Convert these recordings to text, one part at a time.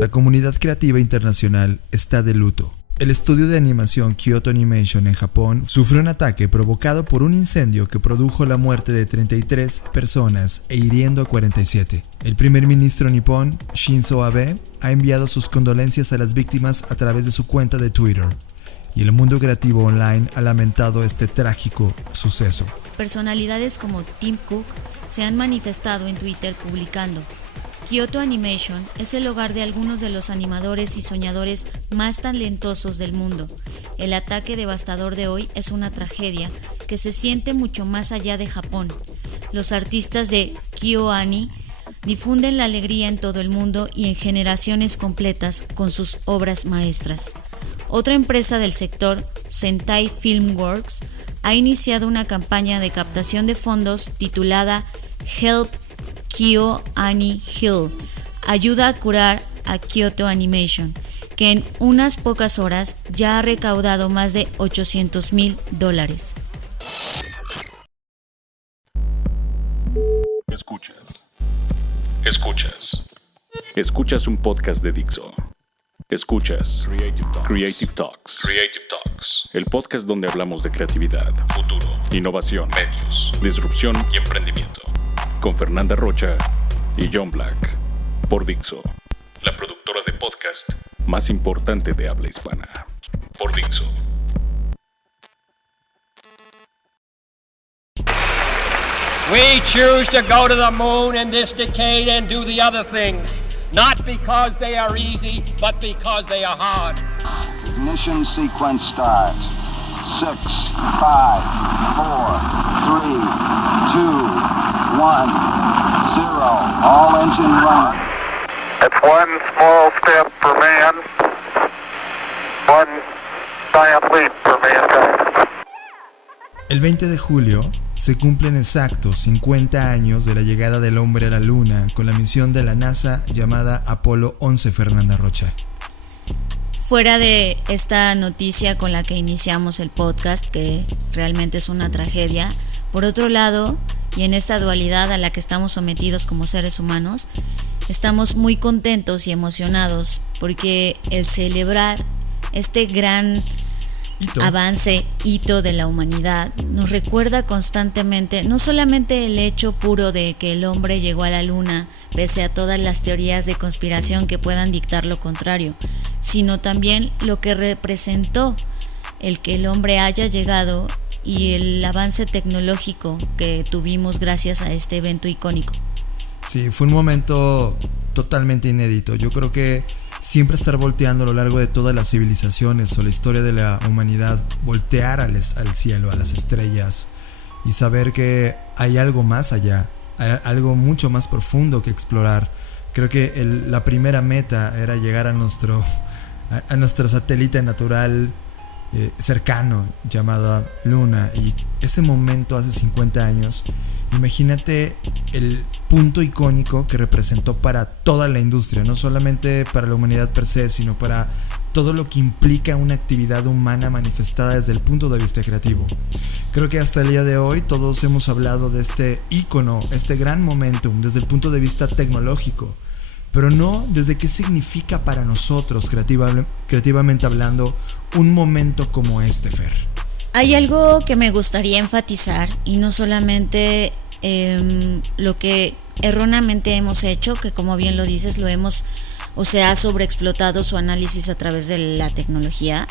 La comunidad creativa internacional está de luto. El estudio de animación Kyoto Animation en Japón sufrió un ataque provocado por un incendio que produjo la muerte de 33 personas e hiriendo a 47. El primer ministro nipón, Shinzo Abe, ha enviado sus condolencias a las víctimas a través de su cuenta de Twitter. Y el mundo creativo online ha lamentado este trágico suceso. Personalidades como Tim Cook se han manifestado en Twitter publicando: Kyoto Animation es el hogar de algunos de los animadores y soñadores más talentosos del mundo. El ataque devastador de hoy es una tragedia que se siente mucho más allá de Japón. Los artistas de KyoAni difunden la alegría en todo el mundo y en generaciones completas con sus obras maestras. Otra empresa del sector, Sentai Filmworks, ha iniciado una campaña de captación de fondos titulada Help KyoAni Heal, ayuda a curar a Kyoto Animation, que en unas pocas horas ya ha recaudado más de $800,000. Escuchas un podcast de Dixo. Escuchas Creative Talks. El podcast donde hablamos de creatividad, futuro, innovación, medios, disrupción y emprendimiento. Con Fernanda Rocha y John Black. Por Dixo, la productora de podcast más importante de habla hispana. Por Dixo. We choose to go to the moon in this decade and do the other things, not because they are easy, but because they are hard. Ignition sequence start. 6, 5, 4, 3, 2, 1, 0. All engine running. It's one small step for man, one giant leap for mankind. El 20 de julio se cumplen exactos 50 años de la llegada del hombre a la Luna con la misión de la NASA llamada Apolo 11, Fernanda Rocha. Fuera de esta noticia con la que iniciamos el podcast, que realmente es una tragedia, por otro lado, y en esta dualidad a la que estamos sometidos como seres humanos, estamos muy contentos y emocionados porque el celebrar este gran hito de la humanidad nos recuerda constantemente no solamente el hecho puro de que el hombre llegó a la luna, pese a todas las teorías de conspiración que puedan dictar lo contrario, sino también lo que representó el que el hombre haya llegado y el avance tecnológico que tuvimos gracias a este evento icónico. Sí, fue un momento totalmente inédito. Yo creo que siempre estar volteando a lo largo de todas las civilizaciones o la historia de la humanidad, voltear al cielo, a las estrellas y saber que hay algo más allá, hay algo mucho más profundo que explorar. Creo que la primera meta era llegar a nuestro satélite natural cercano llamado Luna, y ese momento hace 50 años, imagínate el punto icónico que representó para toda la industria, no solamente para la humanidad per se, sino para todo lo que implica una actividad humana manifestada desde el punto de vista creativo. Creo que hasta el día de hoy todos hemos hablado de este ícono, este gran momentum desde el punto de vista tecnológico, pero no desde qué significa para nosotros creativamente hablando un momento como este, Fer. Hay algo que me gustaría enfatizar, y no solamente lo que erróneamente hemos hecho, que como bien lo dices, se ha sobreexplotado su análisis a través de la tecnología,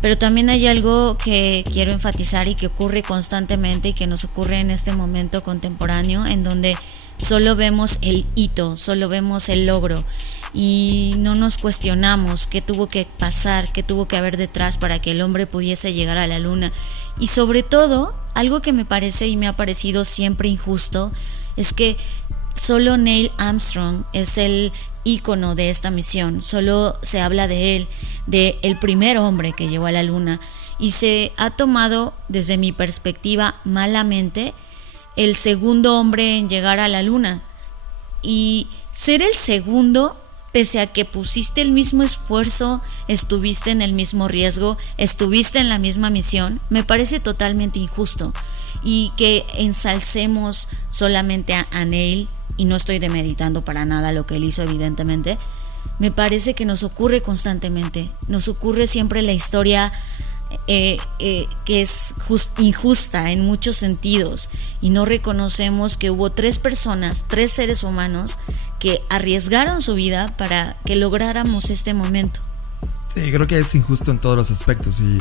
pero también hay algo que quiero enfatizar y que ocurre constantemente y que nos ocurre en este momento contemporáneo, en donde solo vemos el hito, solo vemos el logro y no nos cuestionamos qué tuvo que pasar, qué tuvo que haber detrás para que el hombre pudiese llegar a la luna. Y sobre todo, algo que me parece y me ha parecido siempre injusto es que solo Neil Armstrong es el ícono de esta misión, solo se habla de él, de el primer hombre que llegó a la luna, y se ha tomado, desde mi perspectiva, malamente el segundo hombre en llegar a la luna. Y ser el segundo, pese a que pusiste el mismo esfuerzo, estuviste en el mismo riesgo, estuviste en la misma misión, me parece totalmente injusto. Y que ensalcemos solamente a Neil, y no estoy demeritando para nada lo que él hizo, evidentemente, me parece que nos ocurre constantemente. Nos ocurre siempre la historia que es injusta en muchos sentidos, y no reconocemos que hubo 3 personas, 3 seres humanos que arriesgaron su vida para que lográramos este momento. Sí, creo que es injusto en todos los aspectos, y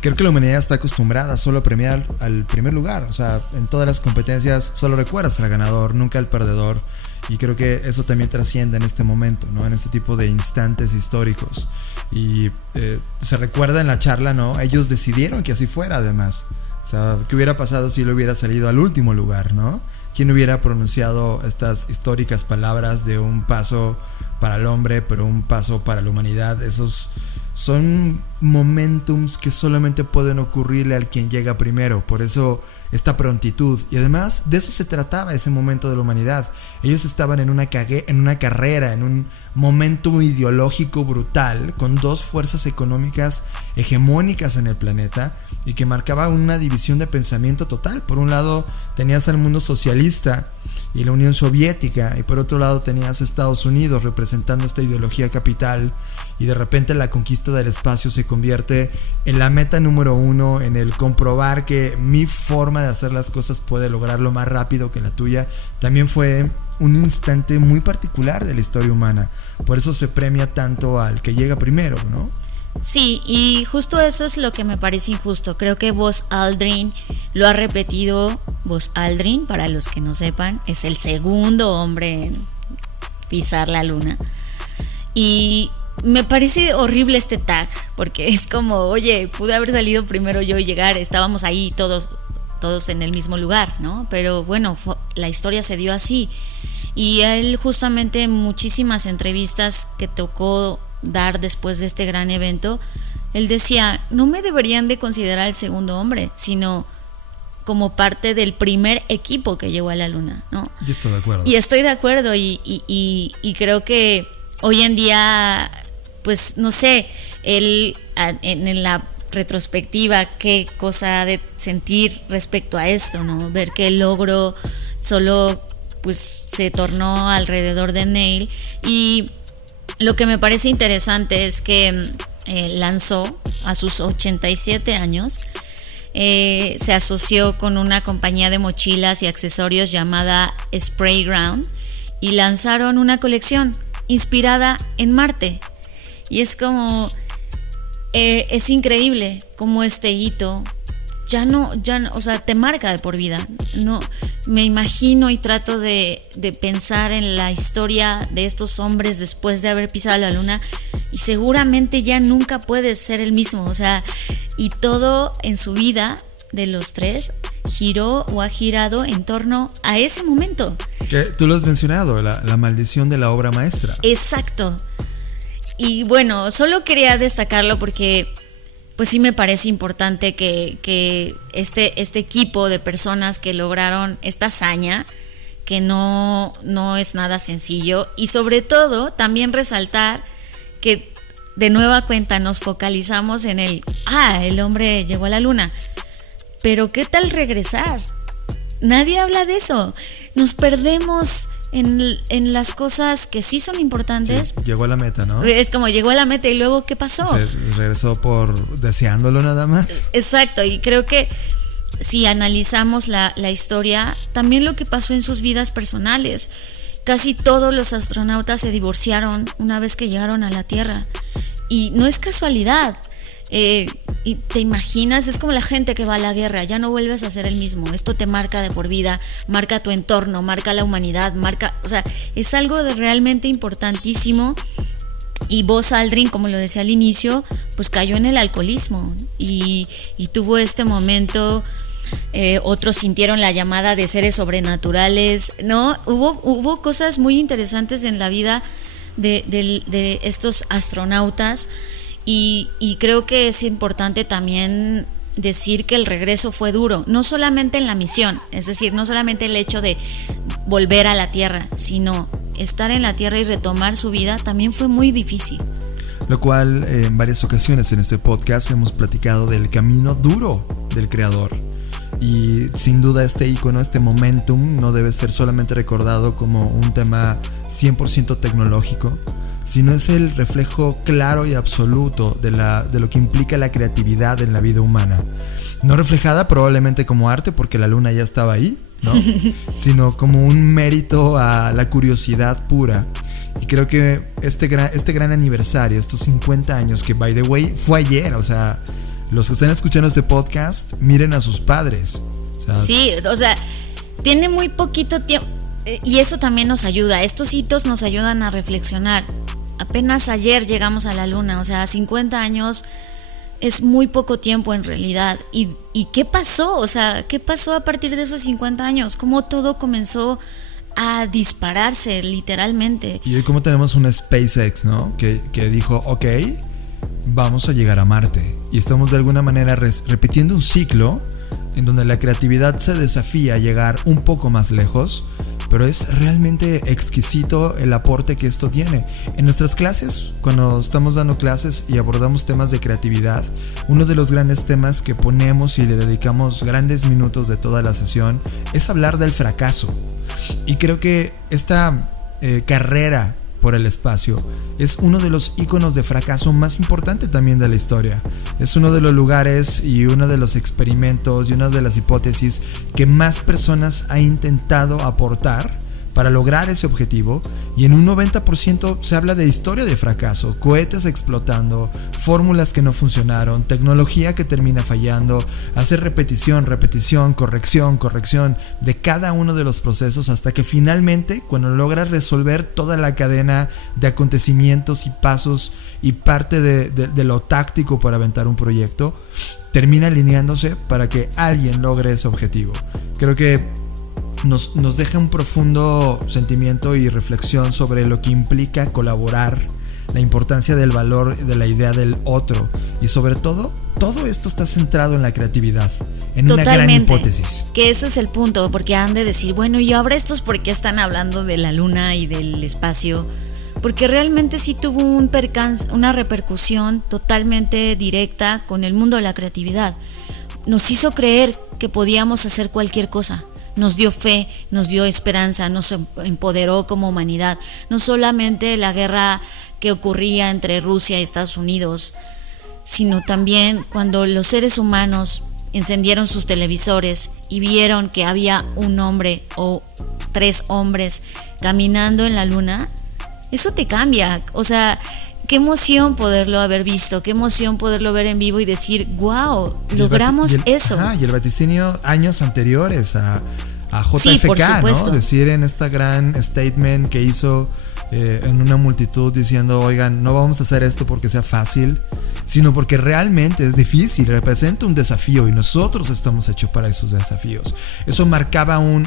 creo que la humanidad está acostumbrada solo a premiar al primer lugar. O sea, en todas las competencias solo recuerdas al ganador, nunca al perdedor. Y creo que eso también trasciende en este momento, ¿no? En este tipo de instantes históricos. Y se recuerda en la charla, ¿no? Ellos decidieron que así fuera, además. O sea, ¿qué hubiera pasado si él hubiera salido al último lugar, ¿no? ¿Quién hubiera pronunciado estas históricas palabras de un paso para el hombre, pero un paso para la humanidad? Esos son momentums que solamente pueden ocurrirle al quien llega primero. Por eso esta prontitud. Y además de eso se trataba ese momento de la humanidad. Ellos estaban en una carrera, en un momento ideológico brutal, con 2 fuerzas económicas hegemónicas en el planeta, y que marcaba una división de pensamiento total. Por un lado tenías al mundo socialista y la Unión Soviética, y por otro lado tenías a Estados Unidos representando esta ideología capital, y de repente la conquista del espacio se convierte en la meta número 1, en el comprobar que mi forma de hacer las cosas puede lograrlo más rápido que la tuya. También fue un instante muy particular de la historia humana. Por eso se premia tanto al que llega primero, ¿no? Sí, y justo eso es lo que me parece injusto. Creo que Buzz Aldrin lo ha repetido. Buzz Aldrin, para los que no sepan, es el segundo hombre en pisar la luna. Y me parece horrible este tag, porque es como, oye, pude haber salido primero yo y llegar, estábamos ahí todos en el mismo lugar, ¿no? Pero bueno, la historia se dio así. Y él justamente en muchísimas entrevistas que tocó dar después de este gran evento, él decía, no me deberían de considerar el segundo hombre, sino como parte del primer equipo que llegó a la luna, ¿no? Yo estoy de acuerdo. Y estoy de acuerdo, y creo que hoy en día, pues no sé, él en la retrospectiva, qué cosa de sentir respecto a esto, ¿no? Ver que el logro solo pues se tornó alrededor de Neil. Y lo que me parece interesante es que lanzó a sus 87 años, se asoció con una compañía de mochilas y accesorios llamada Sprayground, y lanzaron una colección inspirada en Marte. Y es como es increíble cómo este hito ya no, o sea, te marca de por vida. No, me imagino y trato de pensar en la historia de estos hombres después de haber pisado la luna, y seguramente ya nunca puedes ser el mismo. O sea, y todo en su vida de los 3 giró o ha girado en torno a ese momento. Que tú lo has mencionado, la maldición de la obra maestra. Exacto. Y bueno, solo quería destacarlo porque pues sí me parece importante que este equipo de personas que lograron esta hazaña, que no es nada sencillo, y sobre todo también resaltar que de nueva cuenta nos focalizamos en el hombre llegó a la luna, pero ¿qué tal regresar? Nadie habla de eso. Nos perdemos en las cosas que sí son importantes. Sí, llegó a la meta, ¿no? Es como llegó a la meta y luego ¿qué pasó? Se regresó por deseándolo nada más. Exacto, y creo que si analizamos la historia, también lo que pasó en sus vidas personales. Casi todos los astronautas se divorciaron una vez que llegaron a la Tierra, y no es casualidad. Y te imaginas, es como la gente que va a la guerra, ya no vuelves a ser el mismo. Esto te marca de por vida, marca tu entorno, marca la humanidad, o sea, es algo de realmente importantísimo. Y Buzz Aldrin, como lo decía al inicio, pues cayó en el alcoholismo y tuvo este momento. Otros sintieron la llamada de seres sobrenaturales, ¿no? Hubo cosas muy interesantes en la vida de estos astronautas. Y creo que es importante también decir que el regreso fue duro, no solamente en la misión, es decir, no solamente el hecho de volver a la Tierra, sino estar en la Tierra y retomar su vida también fue muy difícil. Lo cual en varias ocasiones en este podcast hemos platicado del camino duro del creador. Y sin duda este icono, este momentum, no debe ser solamente recordado como un tema 100% tecnológico, sino es el reflejo claro y absoluto de lo que implica la creatividad en la vida humana. No reflejada probablemente como arte, porque la luna ya estaba ahí, ¿no? Sino como un mérito a la curiosidad pura. Y creo que este gran aniversario, estos 50 años, que by the way fue ayer, o sea, los que están escuchando este podcast, miren a sus padres. O sea, sí, o sea, tiene muy poquito tiempo. Y eso también nos ayuda. Estos hitos nos ayudan a reflexionar. Apenas ayer llegamos a la luna, o sea, 50 años es muy poco tiempo en realidad. ¿Y qué pasó? O sea, ¿qué pasó a partir de esos 50 años? ¿Cómo todo comenzó a dispararse literalmente? Y hoy como tenemos una SpaceX, ¿no? Que dijo, ok, vamos a llegar a Marte. Y estamos de alguna manera repitiendo un ciclo en donde la creatividad se desafía a llegar un poco más lejos. Pero es realmente exquisito el aporte que esto tiene. En nuestras clases, cuando estamos dando clases y abordamos temas de creatividad, uno de los grandes temas que ponemos y le dedicamos grandes minutos de toda la sesión es hablar del fracaso. Y creo que esta carrera por el espacio es uno de los íconos de fracaso más importante también de la historia. Es uno de los lugares y uno de los experimentos y una de las hipótesis que más personas han intentado aportar para lograr ese objetivo, y en un 90% se habla de historia de fracaso, cohetes explotando, fórmulas que no funcionaron, tecnología que termina fallando, hacer repetición, corrección de cada uno de los procesos hasta que finalmente, cuando logras resolver toda la cadena de acontecimientos y pasos y parte de lo táctico para aventar un proyecto, termina alineándose para que alguien logre ese objetivo. Creo que nos deja un profundo sentimiento y reflexión sobre lo que implica colaborar, la importancia del valor de la idea del otro, y sobre todo esto está centrado en la creatividad, en totalmente, una gran hipótesis. Que ese es el punto, porque han de decir, bueno, y ahora estos por qué están hablando de la luna y del espacio, porque realmente sí tuvo una repercusión totalmente directa con el mundo de la creatividad. Nos hizo creer que podíamos hacer cualquier cosa. Nos dio fe, nos dio esperanza, nos empoderó como humanidad. No solamente la guerra que ocurría entre Rusia y Estados Unidos, sino también cuando los seres humanos encendieron sus televisores y vieron que había un hombre o 3 hombres caminando en la luna. Eso te cambia, o sea, qué emoción poderlo haber visto, qué emoción poderlo ver en vivo y decir, wow, logramos eso. Y el vaticinio años anteriores a JFK, sí, por supuesto, ¿no? Decir en esta gran statement que hizo en una multitud diciendo, oigan, no vamos a hacer esto porque sea fácil, sino porque realmente es difícil, representa un desafío y nosotros estamos hechos para esos desafíos. Eso marcaba un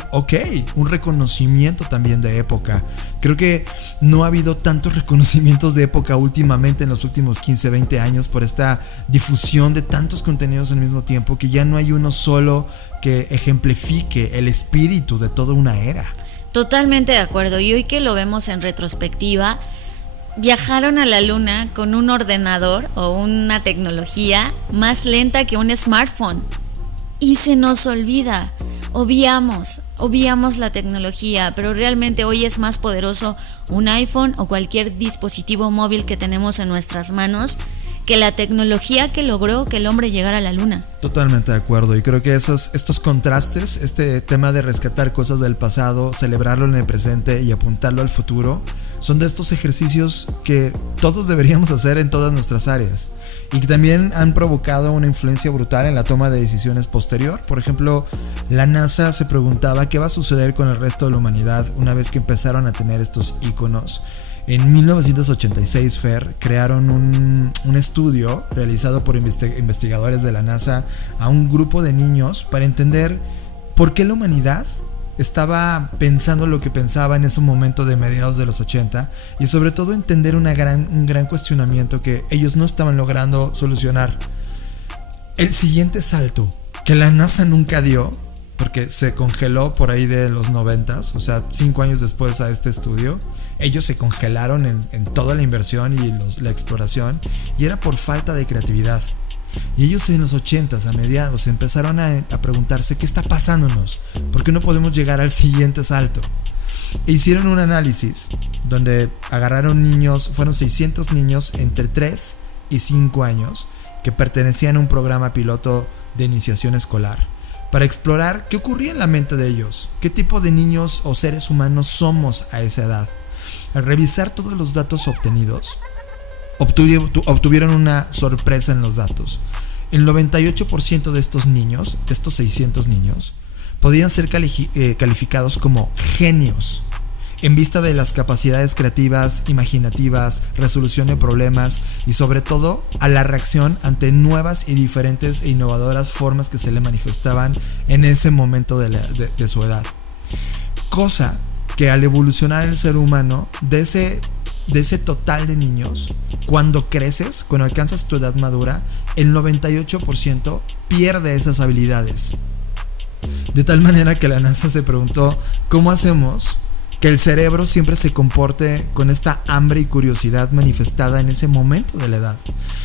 reconocimiento también de época. Creo que no ha habido tantos reconocimientos de época últimamente, en los últimos 15, 20 años, por esta difusión de tantos contenidos al mismo tiempo, que ya no hay uno solo que ejemplifique el espíritu de toda una era. Totalmente de acuerdo. Y hoy que lo vemos en retrospectiva, viajaron a la luna con un ordenador o una tecnología más lenta que un smartphone. Y se nos olvida, obviamos la tecnología, pero realmente hoy es más poderoso un iPhone o cualquier dispositivo móvil que tenemos en nuestras manos que la tecnología que logró que el hombre llegara a la luna. Totalmente de acuerdo, y creo que estos contrastes, este tema de rescatar cosas del pasado, celebrarlo en el presente y apuntarlo al futuro, son de estos ejercicios que todos deberíamos hacer en todas nuestras áreas, y que también han provocado una influencia brutal en la toma de decisiones posterior. Por ejemplo, la NASA se preguntaba qué va a suceder con el resto de la humanidad una vez que empezaron a tener estos íconos. En 1986, Fer, crearon un estudio realizado por investigadores de la NASA a un grupo de niños para entender por qué la humanidad estaba pensando lo que pensaba en ese momento de mediados de los 80, y sobre todo entender un gran cuestionamiento que ellos no estaban logrando solucionar. El siguiente salto que la NASA nunca dio, porque se congeló por ahí de los 90s, o sea, 5 años después a este estudio, ellos se congelaron en toda la inversión y la exploración, y era por falta de creatividad. Y ellos en los 80s, a mediados, empezaron a preguntarse qué está pasándonos, por qué no podemos llegar al siguiente salto. E hicieron un análisis donde agarraron niños, fueron 600 niños entre 3 y 5 años que pertenecían a un programa piloto de iniciación escolar para explorar qué ocurría en la mente de ellos, qué tipo de niños o seres humanos somos a esa edad. Al revisar todos los datos obtenidos, obtuvieron una sorpresa en los datos. El 98% de estos niños, de estos 600 niños, podían ser calificados como genios en vista de las capacidades creativas, imaginativas, resolución de problemas y sobre todo a la reacción ante nuevas y diferentes e innovadoras formas que se le manifestaban en ese momento de su edad. Cosa que al evolucionar el ser humano de ese total de niños, cuando creces, cuando alcanzas tu edad madura, el 98% pierde esas habilidades. De tal manera que la NASA se preguntó, ¿cómo hacemos que el cerebro siempre se comporte con esta hambre y curiosidad manifestada en ese momento de la edad?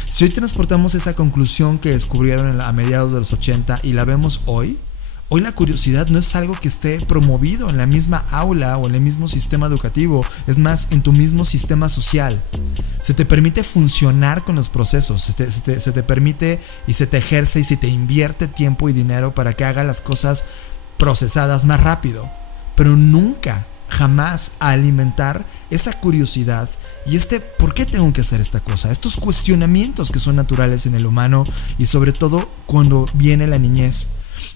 Si hoy transportamos esa conclusión que descubrieron a mediados de los 80 y la vemos hoy la curiosidad no es algo que esté promovido en la misma aula o en el mismo sistema educativo, es más, en tu mismo sistema social. Se te permite funcionar con los procesos, se te permite y se te ejerce y se te invierte tiempo y dinero para que haga las cosas procesadas más rápido, pero nunca, jamás a alimentar esa curiosidad y ¿por qué tengo que hacer esta cosa? Estos cuestionamientos que son naturales en el humano y sobre todo cuando viene la niñez.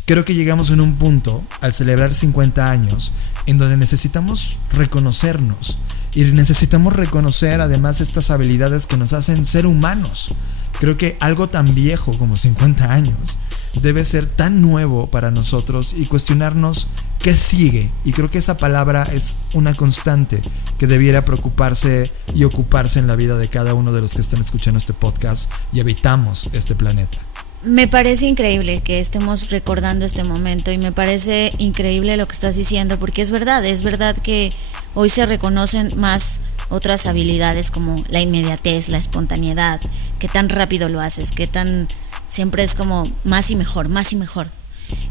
Creo que llegamos en un punto, al celebrar 50 años, en donde necesitamos reconocernos y necesitamos reconocer además estas habilidades que nos hacen ser humanos. Creo que algo tan viejo como 50 años debe ser tan nuevo para nosotros y cuestionarnos qué sigue. Y creo que esa palabra es una constante que debiera preocuparse y ocuparse en la vida de cada uno de los que están escuchando este podcast y habitamos este planeta. Me parece increíble que estemos recordando este momento y me parece increíble lo que estás diciendo porque es verdad que hoy se reconocen más otras habilidades como la inmediatez, la espontaneidad, qué tan rápido lo haces, qué tan siempre es como más y mejor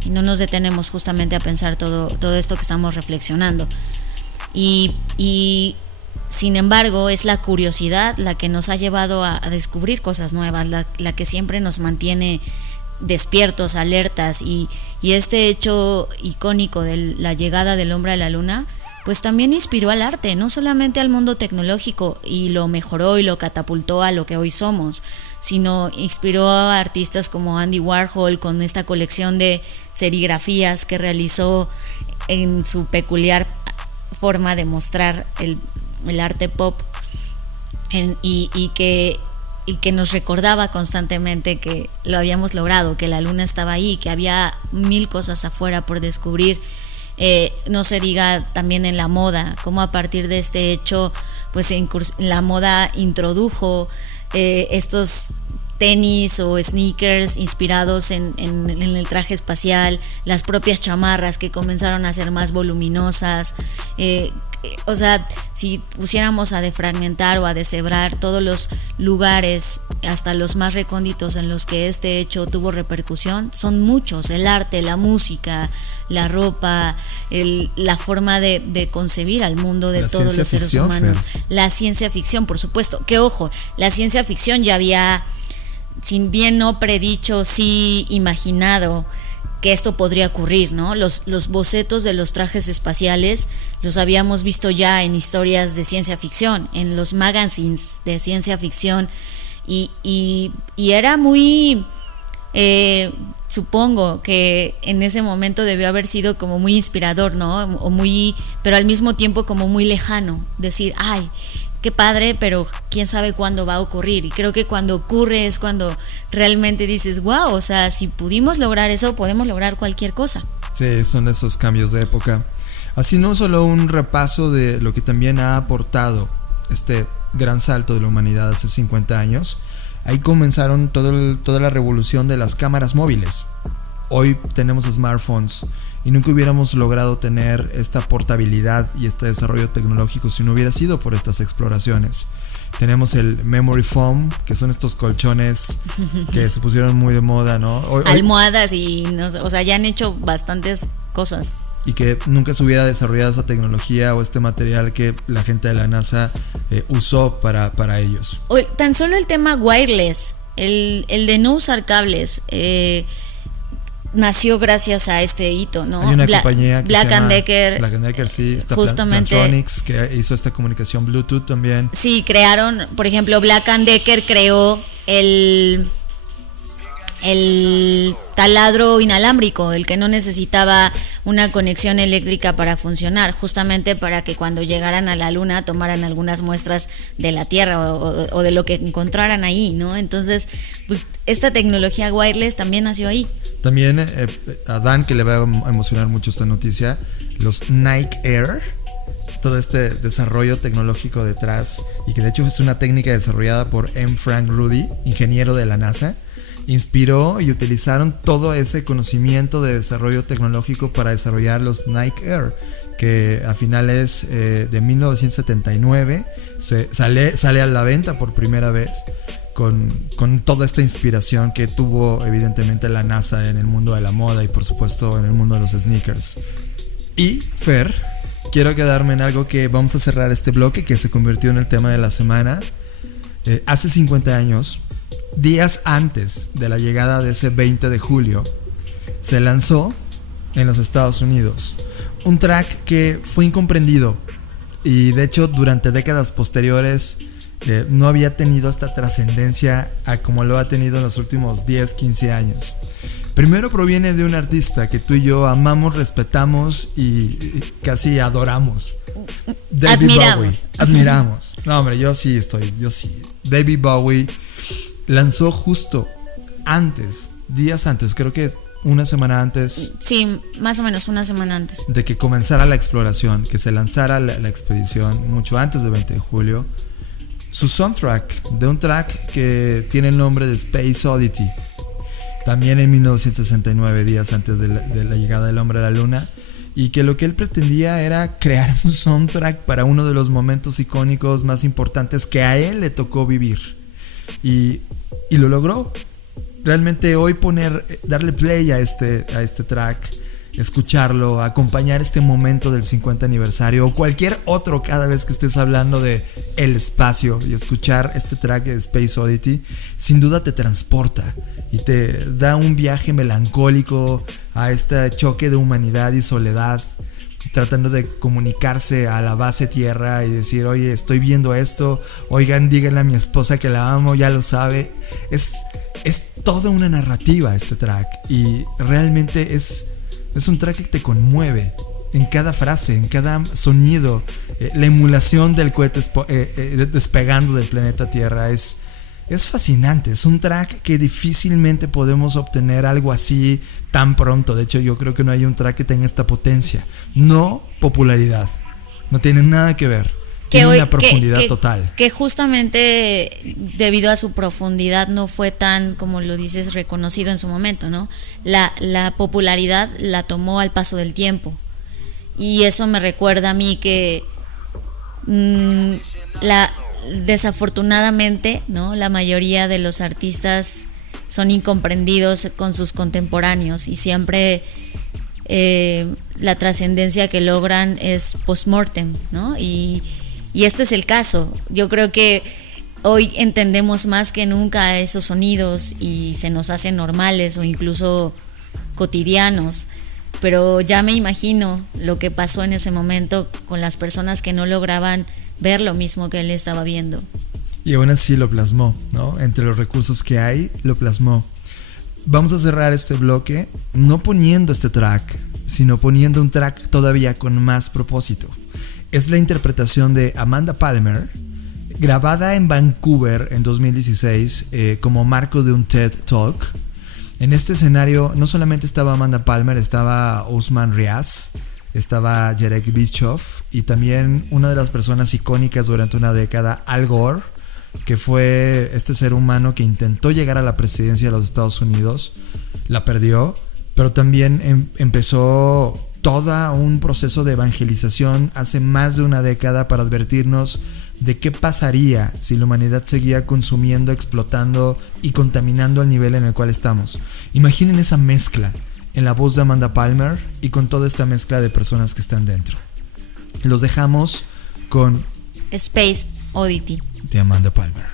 y no nos detenemos justamente a pensar todo esto que estamos reflexionando y sin embargo es la curiosidad la que nos ha llevado a descubrir cosas nuevas, la que siempre nos mantiene despiertos, alertas y este hecho icónico de la llegada del hombre a la luna pues también inspiró al arte, no solamente al mundo tecnológico y lo mejoró y lo catapultó a lo que hoy somos, sino inspiró a artistas como Andy Warhol con esta colección de serigrafías que realizó en su peculiar forma de mostrar el arte pop y que nos recordaba constantemente que lo habíamos logrado, que la luna estaba ahí, que había 1000 cosas afuera por descubrir. No se diga también en la moda, cómo a partir de este hecho pues la moda introdujo estos tenis o sneakers inspirados en el traje espacial, las propias chamarras que comenzaron a ser más voluminosas. O sea, si pusiéramos a defragmentar o a deshebrar todos los lugares, hasta los más recónditos en los que este hecho tuvo repercusión, son muchos: el arte, la música, la ropa, la forma de concebir al mundo de todos los seres humanos. La ciencia ficción, por supuesto. Que ojo, la ciencia ficción ya había, si bien no predicho, sí imaginado que esto podría ocurrir, ¿no? Los bocetos de los trajes espaciales los habíamos visto ya en historias de ciencia ficción, en los magazines de ciencia ficción y era muy supongo que en ese momento debió haber sido como muy inspirador, ¿no? O muy, pero al mismo tiempo como muy lejano, decir, ay, qué padre, pero quién sabe cuándo va a ocurrir. Y creo que cuando ocurre es cuando realmente dices, wow, o sea, si pudimos lograr eso, podemos lograr cualquier cosa. Sí, son esos cambios de época. Así no solo un repaso de lo que también ha aportado este gran salto de la humanidad hace 50 años. Ahí comenzaron toda la revolución de las cámaras móviles. Hoy tenemos smartphones y nunca hubiéramos logrado tener esta portabilidad y este desarrollo tecnológico si no hubiera sido por estas exploraciones. Tenemos el memory foam, que son estos colchones que se pusieron muy de moda, ¿no? Almohadas y no, o sea, ya han hecho bastantes cosas. y que nunca se hubiera desarrollado esa tecnología o este material que la gente de la NASA usó para ellos. O tan solo el tema wireless, el de no usar cables, nació gracias a este hito, ¿no? Hay una compañía que Black se llama Decker, Black Decker, sí, está justamente Plantronics, que hizo esta comunicación Bluetooth también. Sí, crearon, por ejemplo, Black Decker creó el taladro inalámbrico, el que no necesitaba una conexión eléctrica para funcionar, justamente para que cuando llegaran a la luna tomaran algunas muestras de la Tierra o de lo que encontraran ahí, ¿no? Entonces, pues esta tecnología wireless también nació ahí. También a Dan, que le va a emocionar mucho esta noticia, los Nike Air, todo este desarrollo tecnológico detrás, y que de hecho es una técnica desarrollada por M. Frank Rudy, ingeniero de la NASA, inspiró y utilizaron todo ese conocimiento de desarrollo tecnológico para desarrollar los Nike Air, que a finales de 1979 sale a la venta por primera vez con toda esta inspiración que tuvo evidentemente la NASA en el mundo de la moda y por supuesto en el mundo de los sneakers. Y Fer, quiero quedarme en algo que vamos a cerrar este bloque, que se convirtió en el tema de la semana. Hace 50 años, días antes de la llegada de ese 20 de julio, se lanzó en los Estados Unidos un track que fue incomprendido y de hecho durante décadas posteriores no había tenido esta trascendencia a como lo ha tenido en los últimos 10, 15 años. Primero proviene de un artista que tú y yo amamos, respetamos y casi adoramos. David Bowie. Admiramos. No, hombre, yo sí. David Bowie lanzó justo antes, días antes, creo que una semana antes. Sí, más o menos una semana antes. De que comenzara la exploración, que se lanzara la expedición, mucho antes del 20 de julio. Su soundtrack, de un track que tiene el nombre de Space Oddity, también en 1969, días antes de la llegada del hombre a la luna, y que lo que él pretendía era crear un soundtrack para uno de los momentos icónicos más importantes que a él le tocó vivir, y lo logró. Realmente hoy darle play a este track, escucharlo, acompañar este momento del 50 aniversario o cualquier otro cada vez que estés hablando de el espacio, y escuchar este track de Space Oddity sin duda te transporta y te da un viaje melancólico a este choque de humanidad y soledad, tratando de comunicarse a la base tierra y decir: oye, estoy viendo esto, oigan, díganle a mi esposa que la amo, ya lo sabe. Es toda una narrativa este track, y realmente es un track que te conmueve en cada frase, en cada sonido. La emulación del cohete despegando del planeta Tierra es fascinante. Es un track que difícilmente podemos obtener algo así tan pronto. De hecho, yo creo que no hay un track que tenga esta potencia. No popularidad, no tiene nada que ver. Tiene una profundidad total. Que justamente debido a su profundidad no fue tan, como lo dices, reconocido en su momento, ¿no? La popularidad la tomó al paso del tiempo. Y eso me recuerda a mí que desafortunadamente, ¿no?, la mayoría de los artistas son incomprendidos con sus contemporáneos, y siempre la trascendencia que logran es post-mortem, ¿no? Y este es el caso. Yo creo que hoy entendemos más que nunca esos sonidos y se nos hacen normales o incluso cotidianos, pero ya me imagino lo que pasó en ese momento con las personas que no lograban ver lo mismo que él estaba viendo. Y aún así lo plasmó, ¿no? Entre los recursos que hay, lo plasmó. Vamos a cerrar este bloque no poniendo este track, sino poniendo un track todavía con más propósito. Es la interpretación de Amanda Palmer, grabada en Vancouver en 2016 como marco de un TED Talk. En este escenario no solamente estaba Amanda Palmer, estaba Ousmane Riaz, estaba Jarek Bischoff, y también una de las personas icónicas durante una década, Al Gore, que fue este ser humano que intentó llegar a la presidencia de los Estados Unidos, la perdió, pero también empezó todo un proceso de evangelización hace más de una década para advertirnos de qué pasaría si la humanidad seguía consumiendo, explotando y contaminando al nivel en el cual estamos. Imaginen esa mezcla en la voz de Amanda Palmer y con toda esta mezcla de personas que están dentro. Los dejamos con Space Oddity de Amanda Palmer.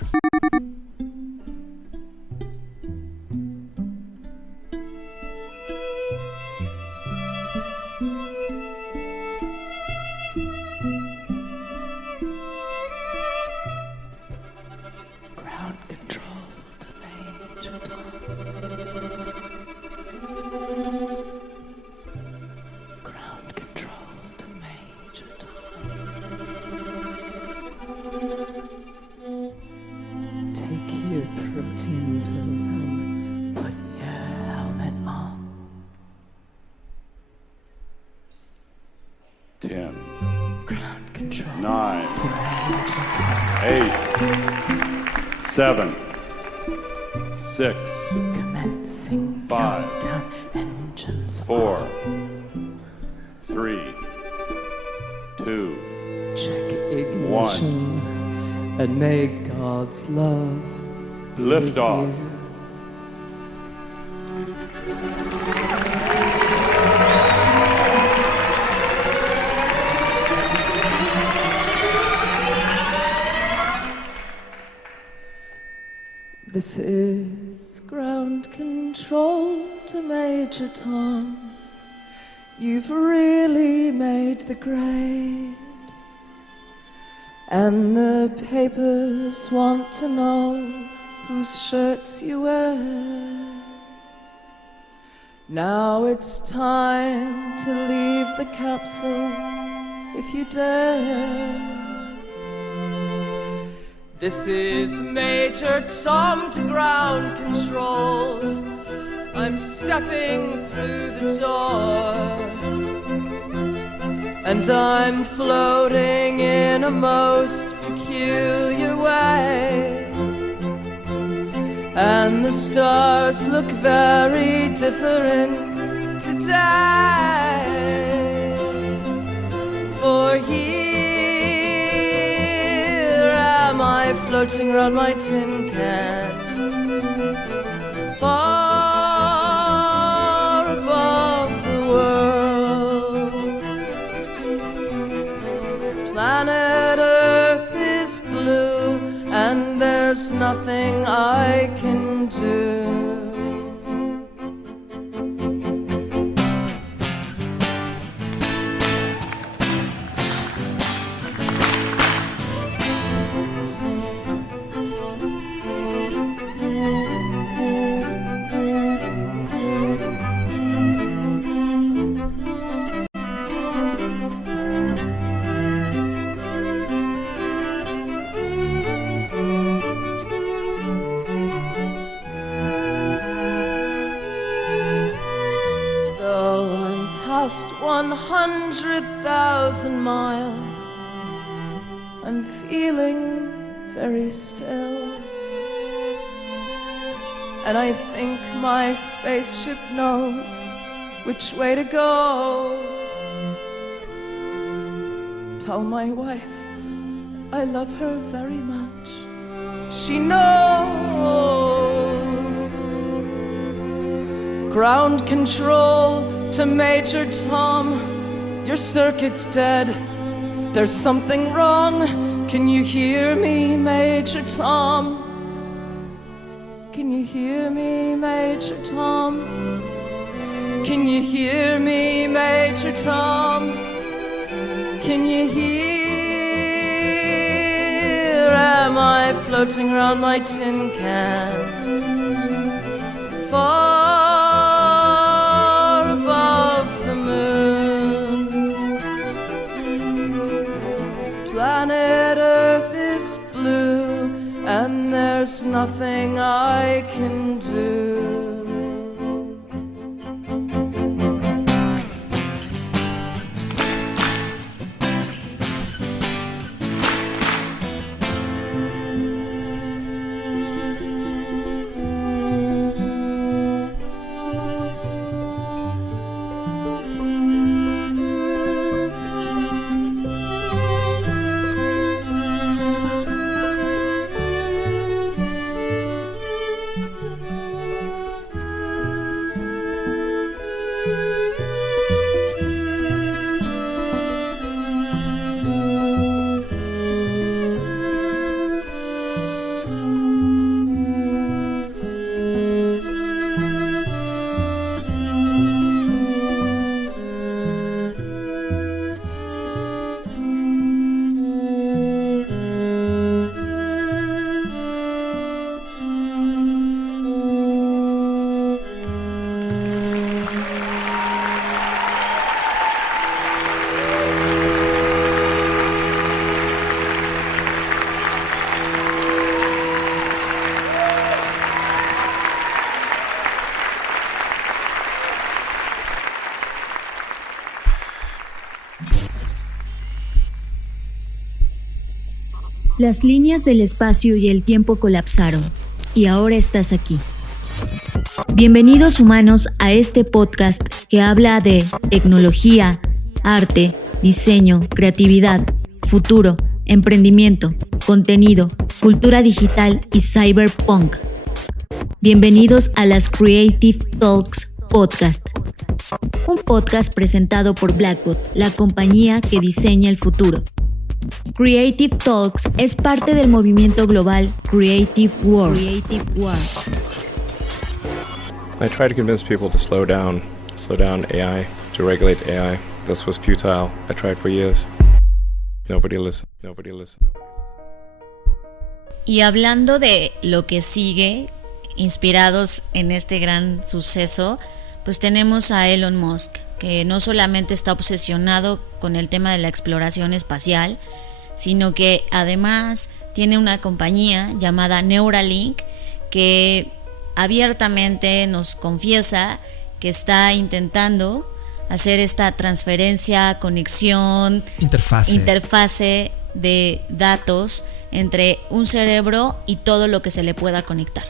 Seven, 6, 5, 4, 3, 2, check ignition, 1, and may God's love lift off. This is ground control to Major Tom. You've really made the grade, and the papers want to know whose shirts you wear. Now it's time to leave the capsule if you dare. This is Major Tom to ground control. I'm stepping through the door, and I'm floating in a most peculiar way, and the stars look very different today. For here am I floating around my tin can, far above the world. Planet Earth is blue, and there's nothing I can do. Though I'm past 100,000 miles, I'm feeling very still, and I think my spaceship knows which way to go. Tell my wife I love her very much. She knows. Ground control to Major Tom. Your circuit's dead. There's something wrong. Can you hear me, Major Tom? Can you hear me, Major Tom? Can you hear me, Major Tom? Can you hear? Am I floating around my tin can, far above the moon? Planet Earth is blue, and there's nothing I can do. Las líneas del espacio y el tiempo colapsaron, y ahora estás aquí. Bienvenidos humanos a este podcast que habla de tecnología, arte, diseño, creatividad, futuro, emprendimiento, contenido, cultura digital y cyberpunk. Bienvenidos a las Creative Talks Podcast, un podcast presentado por Blackbot, la compañía que diseña el futuro. Creative Talks es parte del movimiento global Creative World. I tried to convince people to slow down AI, to regulate AI. This was futile. I tried for years. Nobody listened. Y hablando de lo que sigue, inspirados en este gran suceso, pues tenemos a Elon Musk, que no solamente está obsesionado con el tema de la exploración espacial, sino que además tiene una compañía llamada Neuralink que abiertamente nos confiesa que está intentando hacer esta transferencia, conexión, interfase de datos entre un cerebro y todo lo que se le pueda conectar.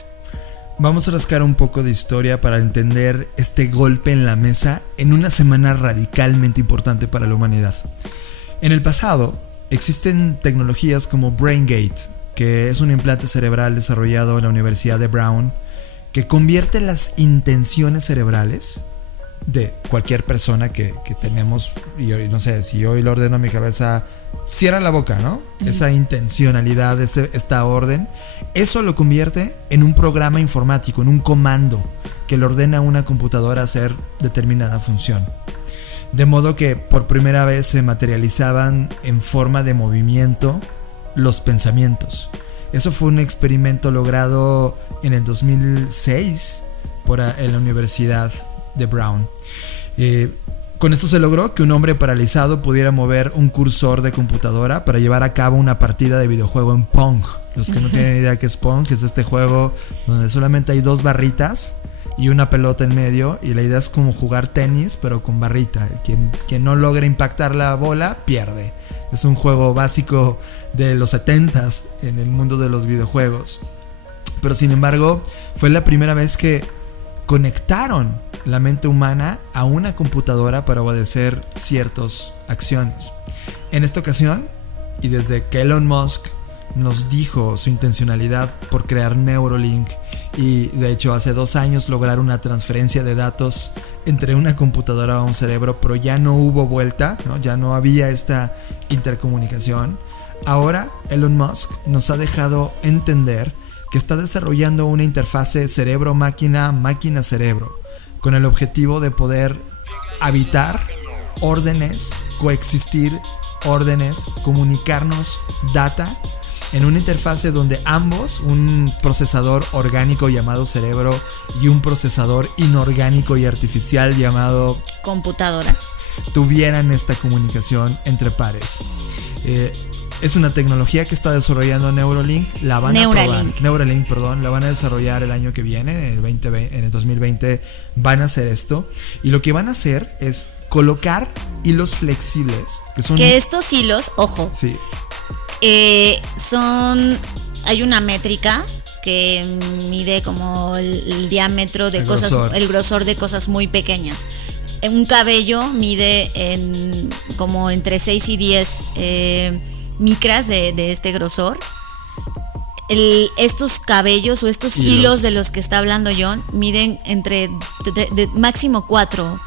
Vamos a rascar un poco de historia para entender este golpe en la mesa en una semana radicalmente importante para la humanidad. En el pasado existen tecnologías como BrainGate, que es un implante cerebral desarrollado en la Universidad de Brown, que convierte las intenciones cerebrales de cualquier persona que tenemos, y hoy, no sé, si hoy le ordeno a mi cabeza, cierra la boca, ¿no? Esa intencionalidad, esta orden, eso lo convierte en un programa informático, en un comando que le ordena a una computadora hacer determinada función. De modo que por primera vez se materializaban en forma de movimiento los pensamientos. Eso fue un experimento logrado en el 2006 en la Universidad de Brown. Con esto se logró que un hombre paralizado pudiera mover un cursor de computadora para llevar a cabo una partida de videojuego en Pong. Los que no tienen idea qué es Pong, es este juego donde solamente hay 2 barritas y una pelota en medio, y la idea es como jugar tenis pero con barrita. Quien no logra impactar la bola pierde. Es un juego básico de los 70s en el mundo de los videojuegos. Pero sin embargo fue la primera vez que conectaron la mente humana a una computadora para obedecer ciertas acciones. En esta ocasión, y desde que Elon Musk nos dijo su intencionalidad por crear Neuralink, y de hecho hace 2 años lograr una transferencia de datos entre una computadora a un cerebro, pero ya no hubo vuelta, ¿no? Ya no había esta intercomunicación. Ahora Elon Musk nos ha dejado entender que está desarrollando una interfase cerebro-máquina, máquina-cerebro, con el objetivo de poder habitar órdenes, coexistir órdenes, comunicarnos data en una interfase donde ambos, un procesador orgánico llamado cerebro y un procesador inorgánico y artificial llamado computadora, tuvieran esta comunicación entre pares. Es una tecnología que está desarrollando Neuralink. La van a desarrollar el año que viene, en el 2020 van a hacer esto. Y lo que van a hacer es colocar hilos flexibles. Que estos hilos, ojo, sí, hay una métrica que mide como el diámetro de el grosor de cosas muy pequeñas. Un cabello mide como entre 6 y 10 micras de este grosor. Estos cabellos o estos hilos de los que está hablando John miden entre de máximo 4.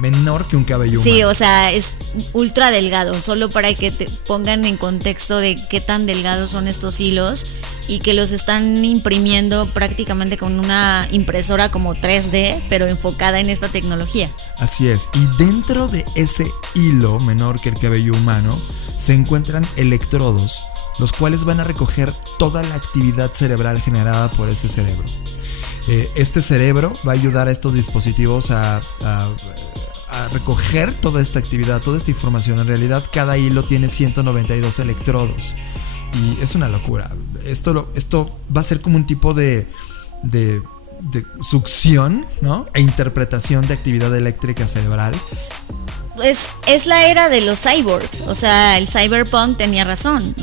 Menor que un cabello humano. Sí, o sea, es ultra delgado. Solo para que te pongan en contexto de qué tan delgados son estos hilos, y que los están imprimiendo prácticamente con una impresora como 3D, pero enfocada en esta tecnología. Así es. Y dentro de ese hilo menor que el cabello humano se encuentran electrodos, los cuales van a recoger toda la actividad cerebral generada por ese cerebro. Este cerebro va a ayudar a estos dispositivos a recoger toda esta actividad, toda esta información. En realidad, cada hilo tiene 192 electrodos y es una locura. Esto va a ser como un tipo de succión, ¿no? E interpretación de actividad eléctrica cerebral es la era de los cyborgs. O sea, el cyberpunk tenía razón.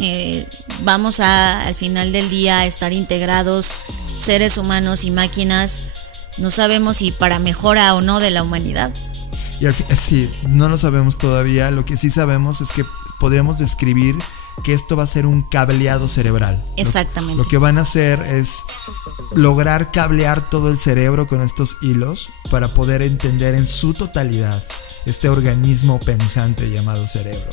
Vamos al final del día a estar integrados seres humanos y máquinas. No sabemos si para mejora o no de la humanidad. Y sí, no lo sabemos todavía. Lo que sí sabemos es que podríamos describir que esto va a ser un cableado cerebral. Exactamente. Lo que van a hacer es lograr cablear todo el cerebro con estos hilos para poder entender en su totalidad este organismo pensante llamado cerebro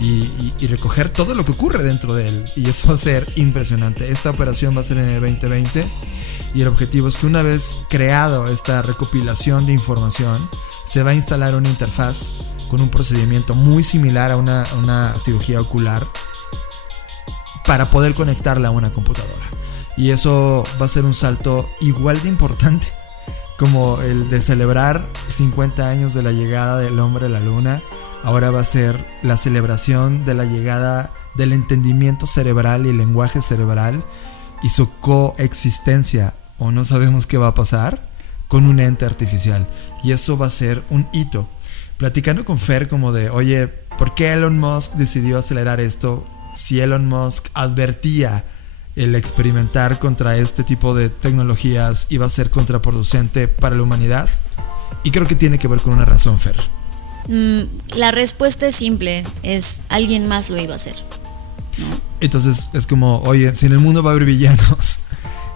y recoger todo lo que ocurre dentro de él. Y eso va a ser impresionante. Esta operación va a ser en el 2020 y el objetivo es que una vez creado esta recopilación de información, se va a instalar una interfaz con un procedimiento muy similar a una cirugía ocular para poder conectarla a una computadora. Y eso va a ser un salto igual de importante como el de celebrar 50 años de la llegada del hombre a la luna. Ahora va a ser la celebración de la llegada del entendimiento cerebral y el lenguaje cerebral y su coexistencia, o no sabemos qué va a pasar, con un ente artificial. Y eso va a ser un hito. Platicando con Fer como de, oye, ¿por qué Elon Musk decidió acelerar esto? Si Elon Musk advertía el experimentar contra este tipo de tecnologías iba a ser contraproducente para la humanidad. Y creo que tiene que ver con una razón, Fer. La respuesta es simple, es alguien más lo iba a hacer, ¿no? Entonces es como, oye, si en el mundo va a haber villanos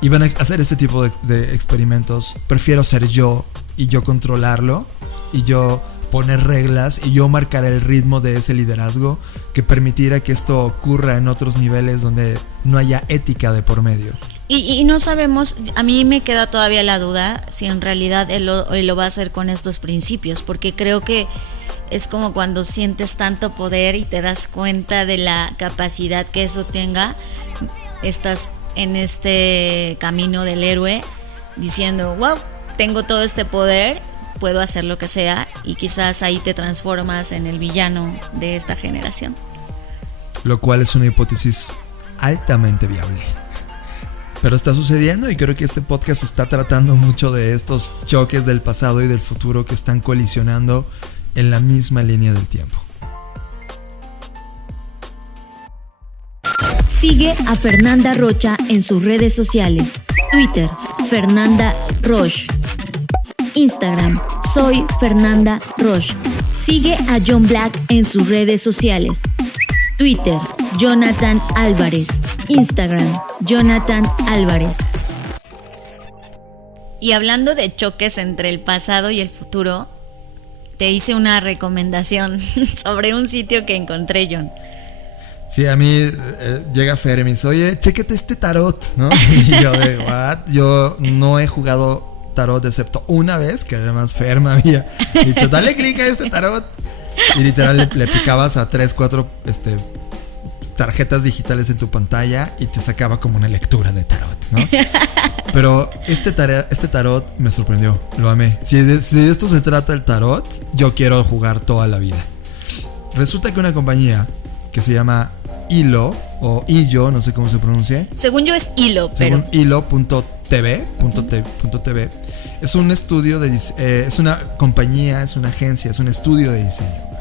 y van a hacer este tipo de experimentos, prefiero ser yo y yo controlarlo y yo poner reglas y yo marcar el ritmo de ese liderazgo que permitiera que esto ocurra en otros niveles donde no haya ética de por medio. Y no sabemos, a mí me queda todavía la duda si en realidad él lo va a hacer con estos principios, porque creo que es como cuando sientes tanto poder y te das cuenta de la capacidad que eso tenga, estás en este camino del héroe diciendo, wow, tengo todo este poder, puedo hacer lo que sea, y quizás ahí te transformas en el villano de esta generación. Lo cual es una hipótesis altamente viable. Pero está sucediendo y creo que este podcast está tratando mucho de estos choques del pasado y del futuro que están colisionando en la misma línea del tiempo. Sigue a Fernanda Rocha en sus redes sociales. Twitter, Fernanda Roche. Instagram, soy Fernanda Roche. Sigue a John Black en sus redes sociales. Twitter, Jonathan Álvarez. Instagram, Jonathan Álvarez. Y hablando de choques entre el pasado y el futuro, te hice una recomendación sobre un sitio que encontré, John. Sí, a mí llega Fer y me dice, oye, chéquete este tarot, ¿no? Y yo de, what? Yo no he jugado tarot excepto una vez, que además Fer me había dicho, dale clic a este tarot. Y literal le picabas a 3-4 tarjetas digitales en tu pantalla y te sacaba como una lectura de tarot, ¿no? Pero este tarot me sorprendió, lo amé. Si de esto se trata el tarot, yo quiero jugar toda la vida. Resulta que una compañía que se llama Hilo o Illo, no sé cómo se pronuncia. Según yo es Hilo, pero según Hilo.tv, es un estudio es una compañía, es una agencia, es un estudio de diseño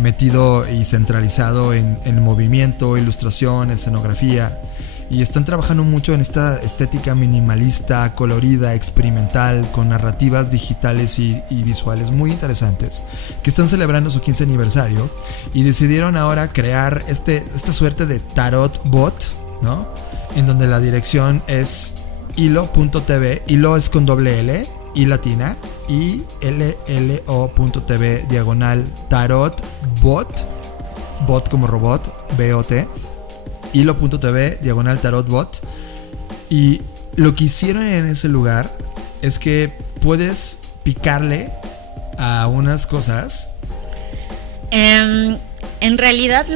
metido y centralizado en movimiento, ilustración, escenografía, y están trabajando mucho en esta estética minimalista, colorida, experimental, con narrativas digitales y visuales muy interesantes, que están celebrando su 15 aniversario y decidieron ahora crear esta suerte de tarot bot, ¿no? En donde la dirección es hilo.tv, hilo es con doble L, y latina, y llo.tv /tarot bot como robot, bot, hilo.tv /tarot bot. Y lo que hicieron en ese lugar es que puedes picarle a unas cosas. En realidad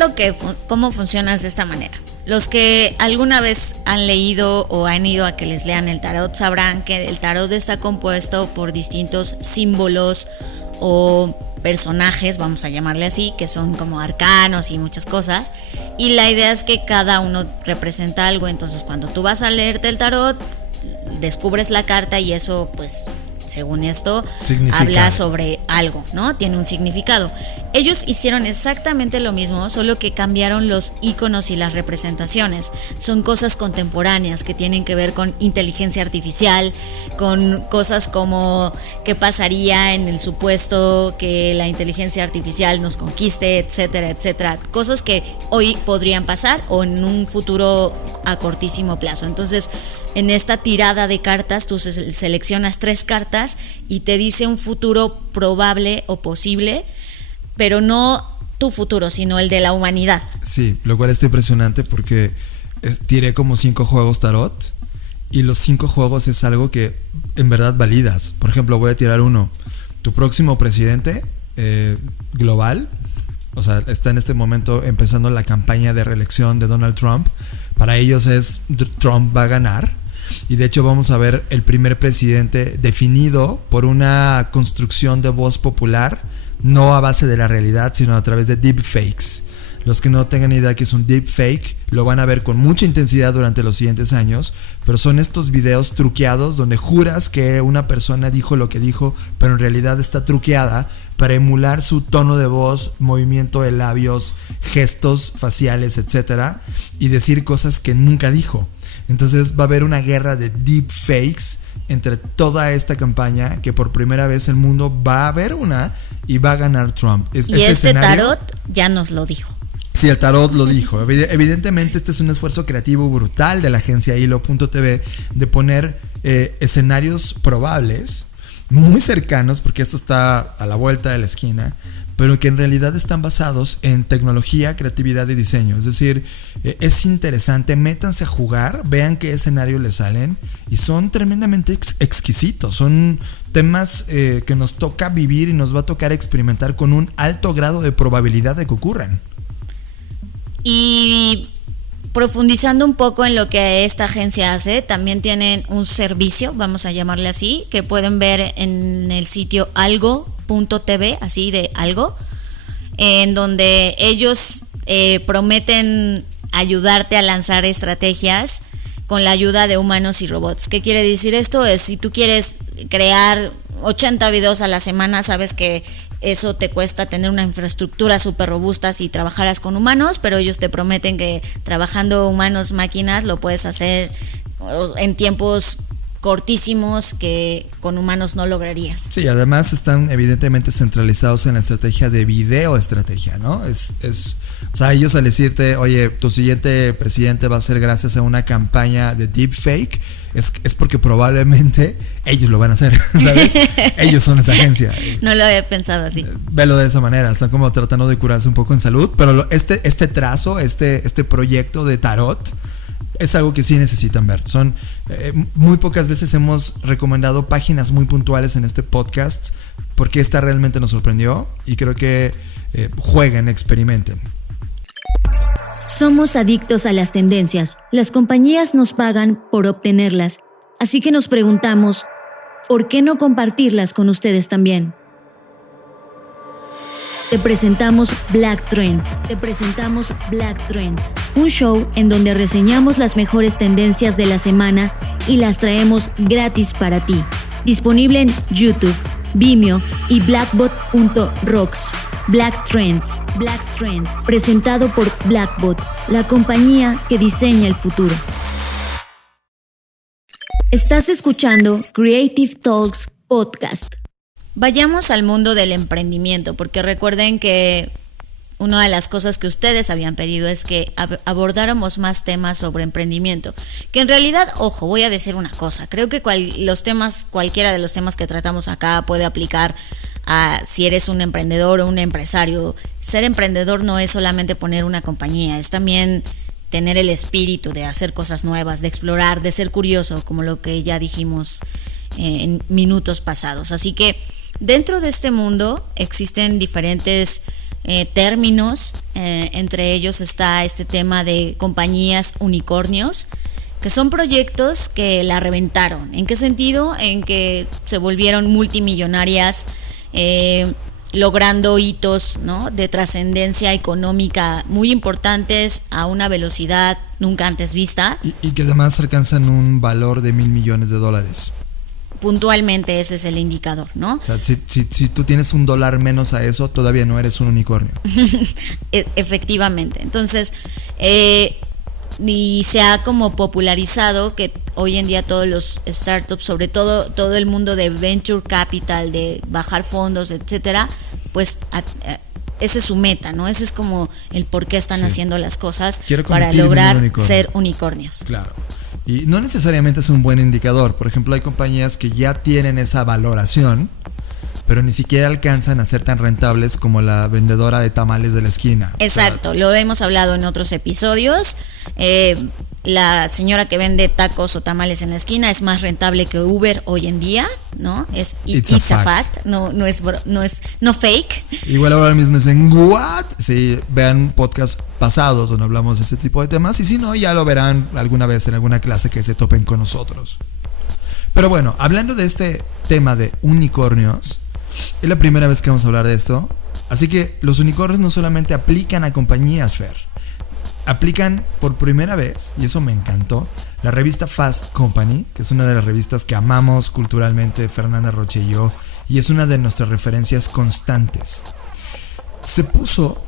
cómo funciona es de esta manera. Los que alguna vez han leído o han ido a que les lean el tarot sabrán que el tarot está compuesto por distintos símbolos o personajes, vamos a llamarle así, que son como arcanos y muchas cosas, y la idea es que cada uno representa algo. Entonces cuando tú vas a leerte el tarot, descubres la carta y eso, pues según esto, significa. Habla sobre algo, ¿no? Tiene un significado. ellos hicieron exactamente lo mismo, solo que cambiaron los iconos y las representaciones. Son cosas contemporáneas que tienen que ver con inteligencia artificial, con cosas como qué pasaría en el supuesto que la inteligencia artificial nos conquiste, etcétera, etcétera. Cosas que hoy podrían pasar o en un futuro a cortísimo plazo. Entonces, en esta tirada de cartas, tú seleccionas 3 cartas y te dice un futuro probable o posible, pero no tu futuro, sino el de la humanidad. Sí, lo cual está impresionante porque tiré como 5 juegos tarot y los 5 juegos es algo que en verdad validas. Por ejemplo, voy a tirar uno. Tu próximo presidente global, o sea, está en este momento empezando la campaña de reelección de Donald Trump. Para ellos es Trump va a ganar. Y de hecho vamos a ver el primer presidente definido por una construcción de voz popular, no a base de la realidad, sino a través de deepfakes. Los que no tengan idea que es un deepfake lo van a ver con mucha intensidad durante los siguientes años, pero son estos videos truqueados donde juras que una persona dijo lo que dijo, pero en realidad está truqueada para emular su tono de voz, movimiento de labios, gestos faciales, etcétera, y decir cosas que nunca dijo. Entonces va a haber una guerra de deepfakes entre toda esta campaña, que por primera vez el mundo va a ver una y va a ganar Trump. Y este tarot ya nos lo dijo. Sí, el tarot lo dijo. Evidentemente este es un esfuerzo creativo brutal de la agencia Hilo.tv de poner escenarios probables, muy cercanos, porque esto está a la vuelta de la esquina, pero que en realidad están basados en tecnología, creatividad y diseño. Es decir, es interesante, métanse a jugar, vean qué escenarios les salen y son tremendamente exquisitos. Son temas que nos toca vivir y nos va a tocar experimentar con un alto grado de probabilidad de que ocurran. Y profundizando un poco en lo que esta agencia hace, también tienen un servicio, vamos a llamarle así, que pueden ver en el sitio algo.tv, así de algo, en donde ellos prometen ayudarte a lanzar estrategias con la ayuda de humanos y robots. ¿Qué quiere decir esto? Es si tú quieres crear 80 videos a la semana, sabes que eso te cuesta tener una infraestructura súper robusta si trabajaras con humanos, pero ellos te prometen que trabajando humanos, máquinas, lo puedes hacer en tiempos cortísimos que con humanos no lograrías. Sí, además están evidentemente centralizados en la estrategia de videoestrategia, ¿no? O sea, ellos al decirte, oye, tu siguiente presidente va a ser gracias a una campaña de deepfake, es porque probablemente ellos lo van a hacer, ¿sabes? Ellos son esa agencia. No lo había pensado así. Velo de esa manera, están como tratando de curarse un poco en salud, pero este trazo, este proyecto de tarot es algo que sí necesitan ver. Son muy pocas veces hemos recomendado páginas muy puntuales en este podcast porque esta realmente nos sorprendió y creo que jueguen, experimenten. Somos adictos a las tendencias. Las compañías nos pagan por obtenerlas. Así que nos preguntamos, ¿por qué no compartirlas con ustedes también? Te presentamos Black Trends. Un show en donde reseñamos las mejores tendencias de la semana y las traemos gratis para ti. Disponible en YouTube, Vimeo y Blackbot.rocks. Black Trends. Presentado por Blackbot, la compañía que diseña el futuro. Estás escuchando Creative Talks Podcast. Vayamos al mundo del emprendimiento, porque recuerden que una de las cosas que ustedes habían pedido es que abordáramos más temas sobre emprendimiento. Que en realidad, ojo, voy a decir una cosa, creo que cualquiera de los temas que tratamos acá puede aplicar a si eres un emprendedor o un empresario. Ser emprendedor no es solamente poner una compañía, es también tener el espíritu de hacer cosas nuevas, de explorar, de ser curioso, como lo que ya dijimos en minutos pasados. Así que dentro de este mundo existen diferentes términos, entre ellos está este tema de compañías unicornios, que son proyectos que la reventaron. ¿En qué sentido? En que se volvieron multimillonarias, logrando hitos, ¿no?, de trascendencia económica muy importantes a una velocidad nunca antes vista. Y que además alcanzan un valor de $1,000 millones. puntualmente ese es el indicador, ¿no? O sea, si tú tienes $1 menos a eso, todavía no eres un unicornio. Efectivamente. Entonces, y se ha como popularizado que hoy en día todos los startups, sobre todo el mundo de venture capital, de bajar fondos, etcétera, pues ese es su meta, ¿no? Ese es como el por qué están haciendo las cosas para lograr ser unicornios. Claro. Y no necesariamente es un buen indicador. Por ejemplo, hay compañías que ya tienen esa valoración, pero ni siquiera alcanzan a ser tan rentables como la vendedora de tamales de la esquina. Exacto, lo hemos hablado en otros episodios. La señora que vende tacos o tamales en la esquina es más rentable que Uber hoy en día, ¿no? It's a fact. No fake. Igual ahora mismo dicen, ¿what? Sí, vean podcasts pasados donde hablamos de este tipo de temas, y si no, ya lo verán alguna vez en alguna clase que se topen con nosotros. Pero bueno, hablando de este tema de unicornios, es la primera vez que vamos a hablar de esto. Así que los unicornios no solamente aplican a compañías, Fer. Aplican por primera vez, y eso me encantó, la revista Fast Company, que es una de las revistas que amamos culturalmente Fernanda Rocha y yo, y es una de nuestras referencias constantes. Se puso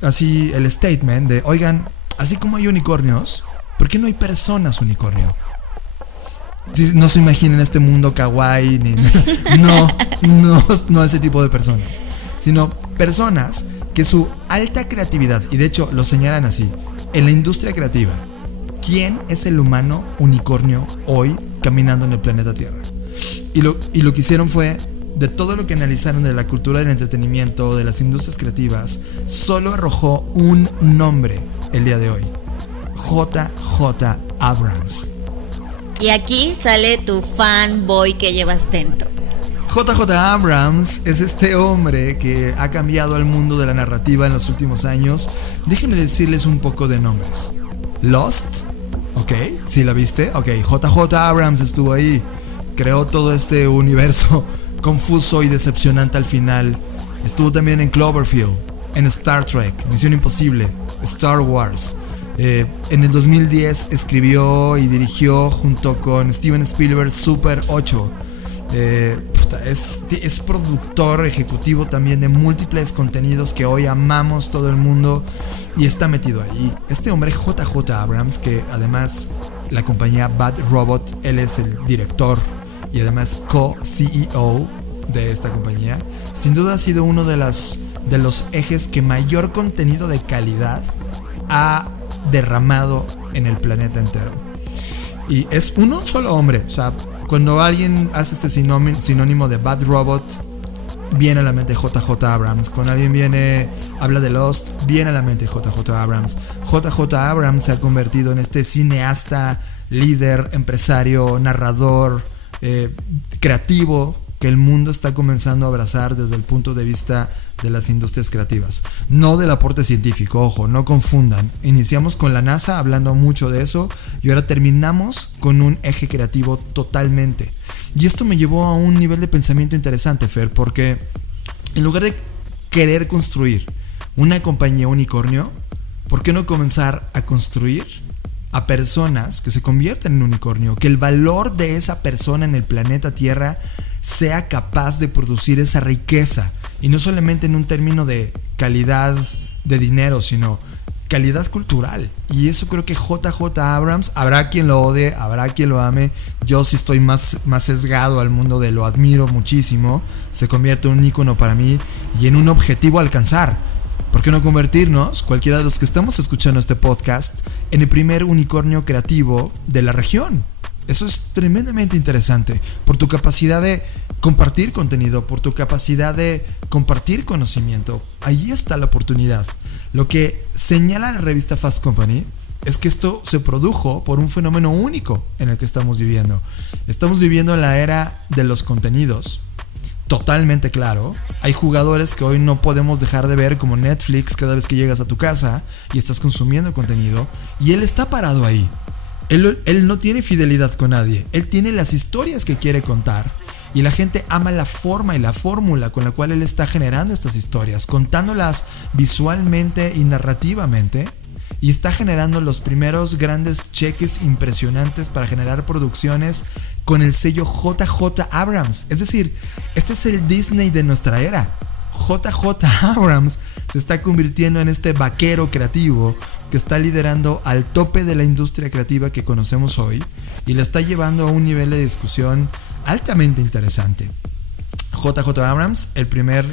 así el statement de, oigan, así como hay unicornios, ¿por qué no hay personas unicornio? No se imaginen este mundo kawaii, no ese tipo de personas, sino personas que su alta creatividad, y de hecho lo señalan así, en la industria creativa, ¿quién es el humano unicornio hoy caminando en el planeta Tierra? Y lo que hicieron fue, de todo lo que analizaron de la cultura del entretenimiento, de las industrias creativas, solo arrojó un nombre el día de hoy: J.J. Abrams. Y aquí sale tu fanboy que llevas dentro. J.J. Abrams es este hombre que ha cambiado el mundo de la narrativa en los últimos años. Déjenme decirles un poco de nombres. Lost, ok, ¿sí la viste? Ok, J.J. Abrams estuvo ahí. Creó todo este universo confuso y decepcionante al final. Estuvo también en Cloverfield, en Star Trek, Misión Imposible, Star Wars. En el 2010 escribió y dirigió junto con Steven Spielberg Super 8. Es productor ejecutivo también de múltiples contenidos que hoy amamos todo el mundo, y está metido ahí. Este hombre, J.J. Abrams, que además la compañía Bad Robot, él es el director y además co-CEO de esta compañía, sin duda ha sido uno de los ejes que mayor contenido de calidad ha derramado en el planeta entero. Y es uno solo hombre. O sea, cuando alguien hace este sinónimo de Bad Robot, viene a la mente J.J. Abrams. Cuando alguien habla de Lost, viene a la mente J.J. Abrams. J.J. Abrams se ha convertido en este cineasta, líder, empresario, narrador, creativo, que el mundo está comenzando a abrazar desde el punto de vista de las industrias creativas, no del aporte científico. Ojo, no confundan. Iniciamos con la NASA hablando mucho de eso, y ahora terminamos con un eje creativo totalmente. Y esto me llevó a un nivel de pensamiento interesante, Fer, porque en lugar de querer construir una compañía unicornio, ¿por qué no comenzar a construir a personas que se convierten en unicornio? Que el valor de esa persona en el planeta Tierra sea capaz de producir esa riqueza, y no solamente en un término de calidad de dinero, sino calidad cultural. Y eso creo que J.J. Abrams, habrá quien lo odie, habrá quien lo ame. Yo sí estoy más sesgado al mundo de lo admiro muchísimo. Se convierte en un ícono para mí y en un objetivo a alcanzar. ¿Por qué no convertirnos, cualquiera de los que estamos escuchando este podcast, en el primer unicornio creativo de la región? Eso es tremendamente interesante, por tu capacidad de compartir contenido, por tu capacidad de compartir conocimiento. Ahí está la oportunidad. Lo que señala la revista Fast Company es que esto se produjo por un fenómeno único en el que estamos viviendo. Estamos viviendo en la era de los contenidos. Totalmente claro. Hay jugadores que hoy no podemos dejar de ver, como Netflix, cada vez que llegas a tu casa y estás consumiendo contenido, y él está parado ahí. Él no tiene fidelidad con nadie. Él tiene las historias que quiere contar, y la gente ama la forma y la fórmula con la cual él está generando estas historias, contándolas visualmente y narrativamente. y está generando los primeros grandes cheques impresionantes para generar producciones con el sello JJ Abrams. Es decir, este es el Disney de nuestra era. JJ Abrams se está convirtiendo en este vaquero creativo que está liderando al tope de la industria creativa que conocemos hoy y la está llevando a un nivel de discusión altamente interesante. JJ Abrams, el primer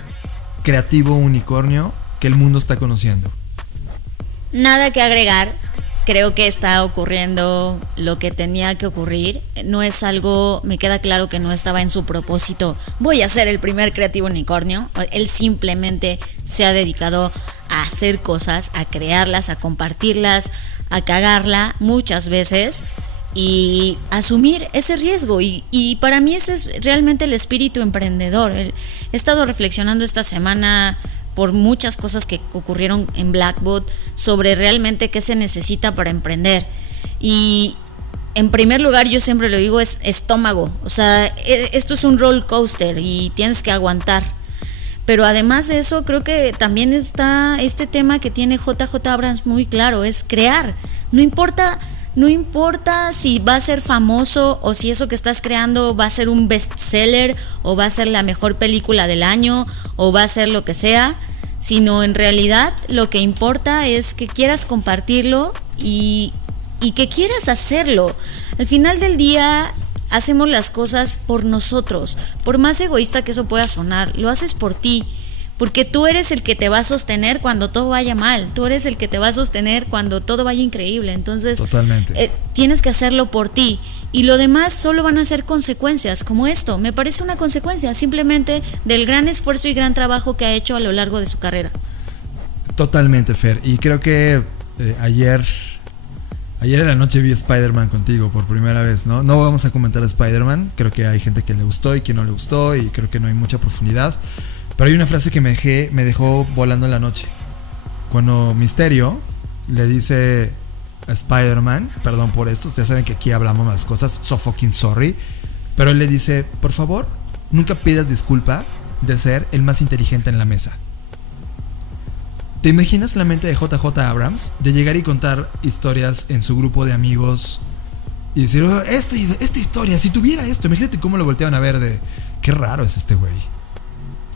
creativo unicornio que el mundo está conociendo. Nada que agregar. Creo que está ocurriendo lo que tenía que ocurrir. No es algo, me queda claro que no estaba en su propósito. Voy a ser el primer creativo unicornio. Él simplemente se ha dedicado a hacer cosas, a crearlas, a compartirlas, a cagarla muchas veces y asumir ese riesgo. Y para mí ese es realmente el espíritu emprendedor. He estado reflexionando esta semana por muchas cosas que ocurrieron en Blackbot sobre realmente qué se necesita para emprender. Y en primer lugar, yo siempre lo digo, es estómago. O sea, esto es un roller coaster y tienes que aguantar. Pero además de eso, creo que también está este tema que tiene JJ Abrams muy claro, es crear. No importa si va a ser famoso o si eso que estás creando va a ser un bestseller o va a ser la mejor película del año o va a ser lo que sea, sino en realidad lo que importa es que quieras compartirlo y que quieras hacerlo. Al final del día hacemos las cosas por nosotros, por más egoísta que eso pueda sonar, lo haces por ti. Porque tú eres el que te va a sostener cuando todo vaya mal. Tú eres el que te va a sostener cuando todo vaya increíble. Entonces, totalmente. Tienes que hacerlo por ti. Y lo demás solo van a ser consecuencias, como esto. Me parece una consecuencia simplemente del gran esfuerzo y gran trabajo que ha hecho a lo largo de su carrera. Totalmente, Fer. Y creo que ayer en la noche vi Spider-Man contigo por primera vez, ¿no? No vamos a comentar a Spider-Man. Creo que hay gente que le gustó y que no le gustó. Y creo que no hay mucha profundidad. Pero hay una frase que me dejó volando en la noche. Cuando Mysterio le dice a Spider-Man, perdón por esto, ustedes saben que aquí hablamos más cosas, so fucking sorry, pero él le dice, por favor, nunca pidas disculpa de ser el más inteligente en la mesa. ¿Te imaginas la mente de JJ Abrams de llegar y contar historias en su grupo de amigos y decir, oh, esta historia, si tuviera esto, imagínate cómo lo volteaban a ver de, qué raro es este güey?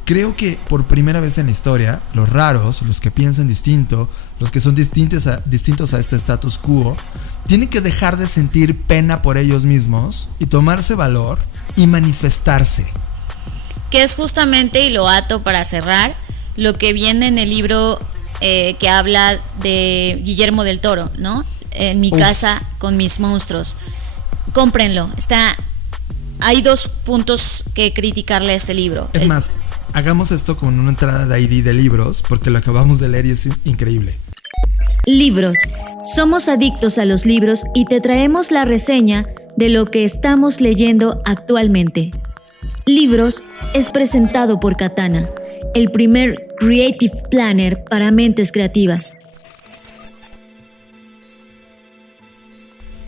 Creo que por primera vez en la historia, los raros, los que piensan distinto, los que son distintos a este status quo, tienen que dejar de sentir pena por ellos mismos y tomarse valor y manifestarse. Que es justamente, y lo ato para cerrar, lo que viene en el libro que habla de Guillermo del Toro, ¿no? En mi casa con mis monstruos. Cómprenlo. Hay 2 puntos que criticarle a este libro. Es más, hagamos esto con una entrada de ID de libros, porque lo acabamos de leer y es increíble. Libros. Somos adictos a los libros y te traemos la reseña de lo que estamos leyendo actualmente. Libros es presentado por Katana, el primer Creative Planner para mentes creativas.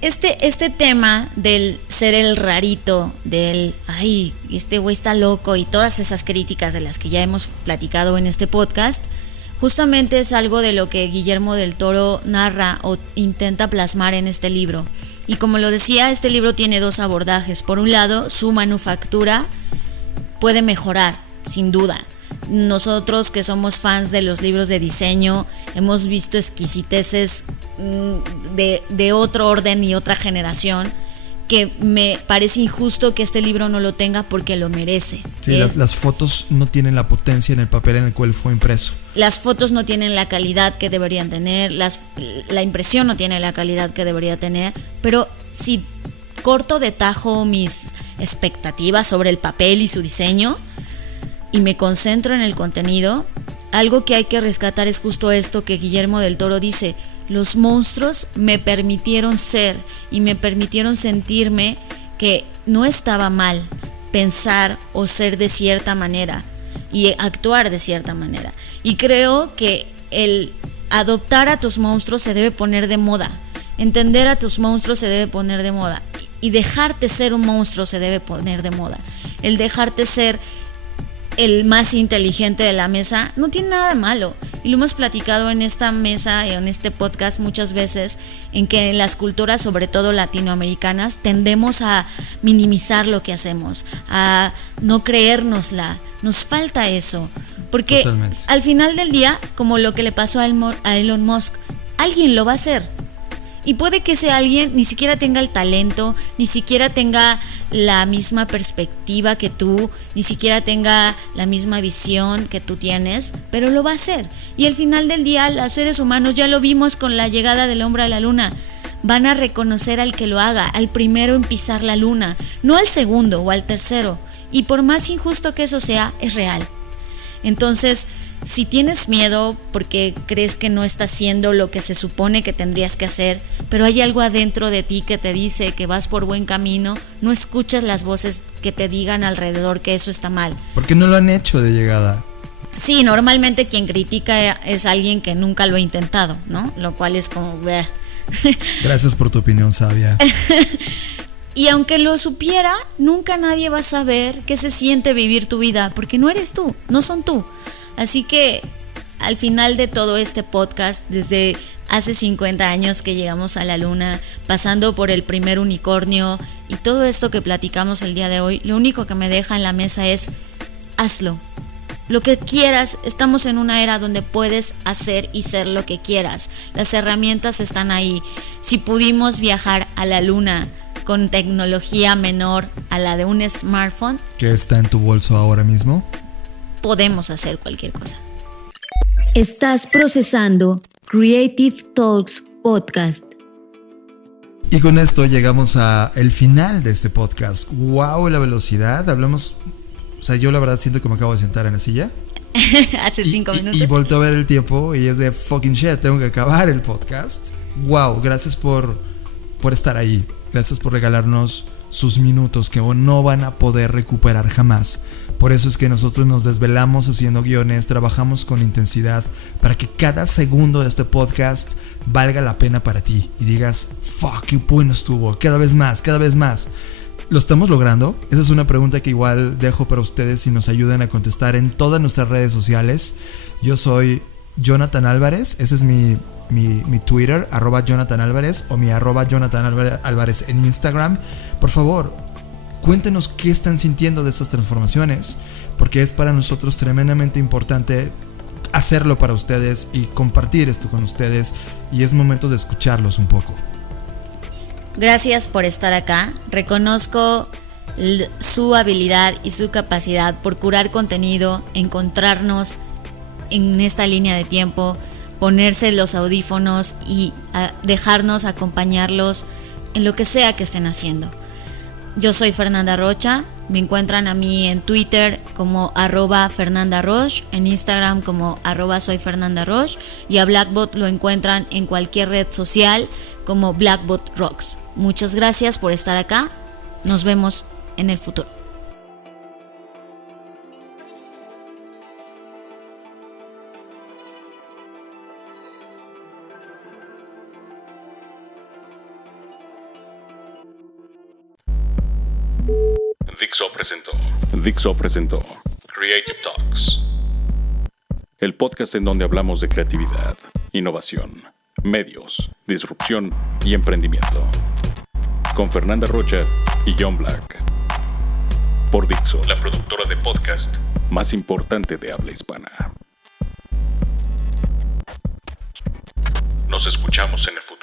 Este tema del ser el rarito, del ay, este güey está loco y todas esas críticas de las que ya hemos platicado en este podcast, justamente es algo de lo que Guillermo del Toro narra o intenta plasmar en este libro. Y como lo decía, este libro tiene 2 abordajes. Por un lado, su manufactura puede mejorar, sin duda. Nosotros que somos fans de los libros de diseño hemos visto exquisiteces de otro orden y otra generación que me parece injusto que este libro no lo tenga porque lo merece. Sí, las fotos no tienen la potencia en el papel en el cual fue impreso. Las fotos no tienen la calidad que deberían tener, la impresión no tiene la calidad que debería tener, pero si corto de tajo mis expectativas sobre el papel y su diseño y me concentro en el contenido, algo que hay que rescatar es justo esto que Guillermo del Toro dice: los monstruos me permitieron ser y me permitieron sentirme que no estaba mal pensar o ser de cierta manera y actuar de cierta manera. Y creo que el adoptar a tus monstruos se debe poner de moda, entender a tus monstruos se debe poner de moda y dejarte ser un monstruo se debe poner de moda. El dejarte ser el más inteligente de la mesa no tiene nada de malo. y lo hemos platicado en esta mesa, en este podcast muchas veces, en que en las culturas, sobre todo latinoamericanas, tendemos a minimizar lo que hacemos, a no creérnosla. Nos falta eso, porque Totalmente. Al final del día, como lo que le pasó a Elon Musk, alguien lo va a hacer. Y puede que ese alguien ni siquiera tenga el talento, ni siquiera tenga la misma perspectiva que tú, ni siquiera tenga la misma visión que tú tienes, pero lo va a hacer. Y al final del día, los seres humanos, ya lo vimos con la llegada del hombre a la luna, van a reconocer al que lo haga, al primero en pisar la luna, no al segundo o al tercero. Y por más injusto que eso sea, es real. Entonces, si tienes miedo porque crees que no estás haciendo lo que se supone que tendrías que hacer, pero hay algo adentro de ti que te dice que vas por buen camino, no escuchas las voces que te digan alrededor que eso está mal. Porque no lo han hecho de llegada. Sí, normalmente quien critica es alguien que nunca lo ha intentado, ¿no? Lo cual es como... bleh. Gracias por tu opinión sabia. Y aunque lo supiera, nunca nadie va a saber qué se siente vivir tu vida, porque no eres tú, no son tú. Así que al final de todo este podcast, desde hace 50 años que llegamos a la luna, pasando por el primer unicornio y todo esto que platicamos el día de hoy, lo único que me deja en la mesa es hazlo. Lo que quieras, estamos en una era donde puedes hacer y ser lo que quieras. Las herramientas están ahí. Si pudimos viajar a la luna con tecnología menor a la de un smartphone, ¿Qué está en tu bolso ahora mismo? podemos hacer cualquier cosa. Estás procesando Creative Talks Podcast. Y con esto llegamos a el final de este podcast. ¡Wow! La velocidad. Hablamos... O sea, yo la verdad siento que me acabo de sentar en la silla. Hace 5 minutos. Y volto a ver el tiempo y es de fucking shit, tengo que acabar el podcast. ¡Wow! Gracias por estar ahí. Gracias por regalarnos sus minutos que no van a poder recuperar jamás. Por eso es que nosotros nos desvelamos haciendo guiones, trabajamos con intensidad para que cada segundo de este podcast valga la pena para ti y digas, fuck, qué bueno estuvo, cada vez más, cada vez más. ¿Lo estamos logrando? Esa es una pregunta que igual dejo para ustedes y nos ayudan a contestar en todas nuestras redes sociales. Yo soy Jonathan Álvarez, ese es mi Twitter, @Jonathan Álvarez, o mi @Jonathan Álvarez en Instagram. Por favor, cuéntenos qué están sintiendo de estas transformaciones, porque es para nosotros tremendamente importante hacerlo para ustedes y compartir esto con ustedes, y es momento de escucharlos un poco. Gracias por estar acá. Reconozco su habilidad y su capacidad por curar contenido, encontrarnos en esta línea de tiempo, ponerse los audífonos y dejarnos acompañarlos en lo que sea que estén haciendo. Yo soy Fernanda Rocha, me encuentran a mí en Twitter como @FernandaRoche, en Instagram como @soyFernandaRoche, y a Blackbot lo encuentran en cualquier red social como Blackbot Rocks. Muchas gracias por estar acá, nos vemos en el futuro. Dixo presentó Creative Talks, el podcast en donde hablamos de creatividad, innovación, medios, disrupción y emprendimiento, con Fernanda Rocha y John Black, por Dixo, la productora de podcast más importante de habla hispana. Nos escuchamos en el futuro.